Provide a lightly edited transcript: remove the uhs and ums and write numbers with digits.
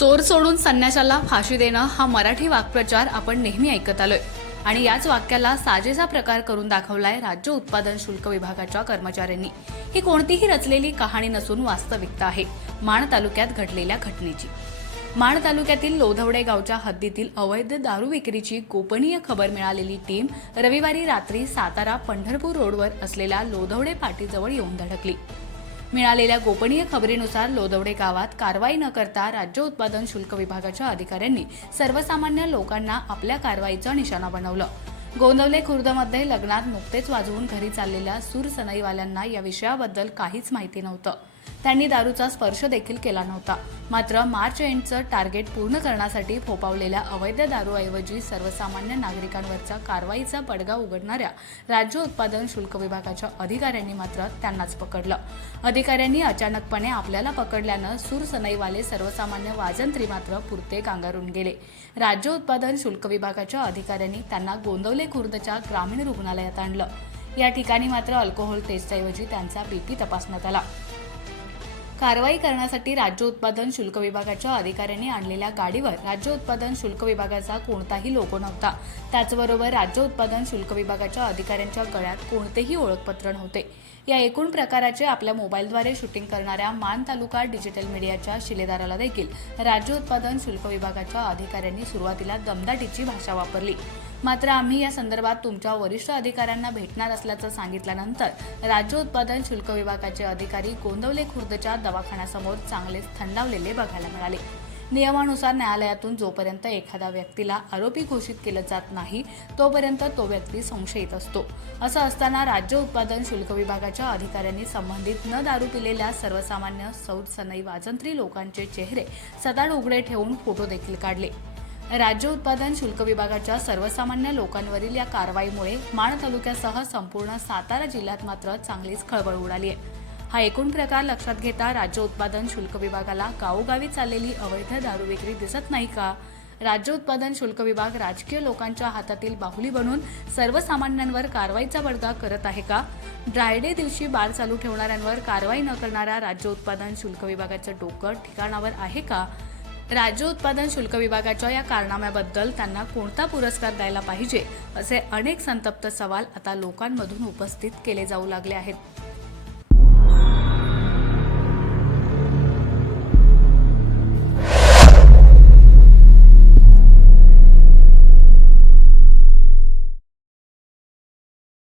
चोर सोडून संन्याशाला फाशी देणं हा मराठी वाक्प्रचार आपण नेहमी ऐकत आलोय आणि याच वाक्याला साजेसा प्रकार करून दाखवलाय राज्य उत्पादन शुल्क विभागाच्या कर्मचाऱ्यांनी। ही कोणतीही रचलेली कहाणी नसून वास्तविकता आहे माण तालुक्यात घडलेल्या घटनेची। माण तालुक्यातील लोधवडे गावच्या हद्दीतील अवैध दारू विक्रीची गोपनीय खबर मिळालेली टीम रविवारी रात्री सातारा पंढरपूर रोडवर असलेल्या लोधवडे पाटीजवळ येऊन धडकली। मिळालेल्या गोपनीय खबरीनुसार लोधवडे गावात कारवाई न करता राज्य उत्पादन शुल्क विभागाच्या अधिकाऱ्यांनी सर्वसामान्य लोकांना आपल्या कारवाईचा निशाणा बनवलं। गोंदवले खुर्दमध्ये लग्नात नुकतेच वाजवून घरी चाललेल्या सूरसनईवाल्यांना या विषयाबद्दल काहीच माहिती नव्हतं। त्यांनी दारूचा स्पर्श देखील केला नव्हता। मात्र मार्च एंडचं टार्गेट पूर्ण करण्यासाठी फोपावलेल्या अवैध दारूऐवजी सर्वसामान्य नागरिकांवरच्या कारवाईचा पडगा उघडणाऱ्या राज्य उत्पादन शुल्क विभागाच्या अधिकाऱ्यांनी मात्र त्यांनाच पकडलं। अधिकाऱ्यांनी अचानकपणे आपल्याला पकडल्यानं सूरसनईवाले सर्वसामान्य वाजंत्री मात्र पुरते गांगारून गेले। राज्य उत्पादन शुल्क विभागाच्या अधिकाऱ्यांनी त्यांना गोंदवले खुर्दच्या ग्रामीण रुग्णालयात आणलं। या ठिकाणी मात्र अल्कोहोल टेस्टऐवजी त्यांचा बीपी तपासण्यात आला। कारवाई करण्यासाठी राज्य उत्पादन शुल्क विभागाच्या अधिकाऱ्यांनी आणलेल्या गाडीवर राज्य उत्पादन शुल्क विभागाचा कोणताही लोगो नव्हता। त्याचबरोबर राज्य उत्पादन शुल्क विभागाच्या अधिकाऱ्यांच्या गळ्यात कोणतेही ओळखपत्र नव्हते। या एकूण प्रकाराचे आपल्या मोबाईलद्वारे शूटिंग करणाऱ्या मान तालुका डिजिटल मीडियाच्या शिलेदाराला देखील राज्य उत्पादन शुल्क विभागाच्या अधिकाऱ्यांनी सुरुवातीला दमदाटीची भाषा वापरली। मात्र आम्ही या संदर्भात तुमच्या वरिष्ठ अधिकाऱ्यांना भेटणार असल्याचं सांगितल्यानंतर राज्य उत्पादन शुल्क विभागाचे अधिकारी गोंदवले खुर्दच्या दवाखान्यासमोर चांगलेच थंडावलेले बघायला मिळाले। नियमानुसार न्यायालयातून जोपर्यंत एखाद्या व्यक्तीला आरोपी घोषित केलं जात नाही तोपर्यंत तो व्यक्ती संशयित असतो। असं असताना राज्य उत्पादन शुल्क विभागाच्या अधिकाऱ्यांनी संबंधित न दारू पिलेल्या सर्वसामान्य सूरसनई वाजंत्री लोकांचे चेहरे सताड उघडे ठेवून फोटो देखील काढले। राज्य उत्पादन शुल्क विभागाच्या सर्वसामान्य लोकांवरील या कारवाईमुळे माण तालुक्यासह संपूर्ण सातारा जिल्ह्यात मात्र चांगलीच खळबळ उडाली आहे। हा एकूण प्रकार लक्षात घेता राज्य उत्पादन शुल्क विभागाला गावोगावी चाललेली अवैध दारू विक्री दिसत नाही का? राज्य उत्पादन शुल्क विभाग राजकीय लोकांच्या हातातील बाहुली बनून सर्वसामान्यांवर कारवाईचा बडगा करत आहे का? ड्रायडे दिवशी बार चालू ठेवणाऱ्यांवर कारवाई न करणाऱ्या राज्य उत्पादन शुल्क विभागाचं डोकं ठिकाणावर आहे का? राज्य उत्पादन शुल्क विभागाच्या या कारनाम्याबद्दल त्यांना कोणता पुरस्कार द्यायला पाहिजे असे अनेक संतप्त सवाल आता लोकांमधून उपस्थित केले जाऊ लागले आहेत।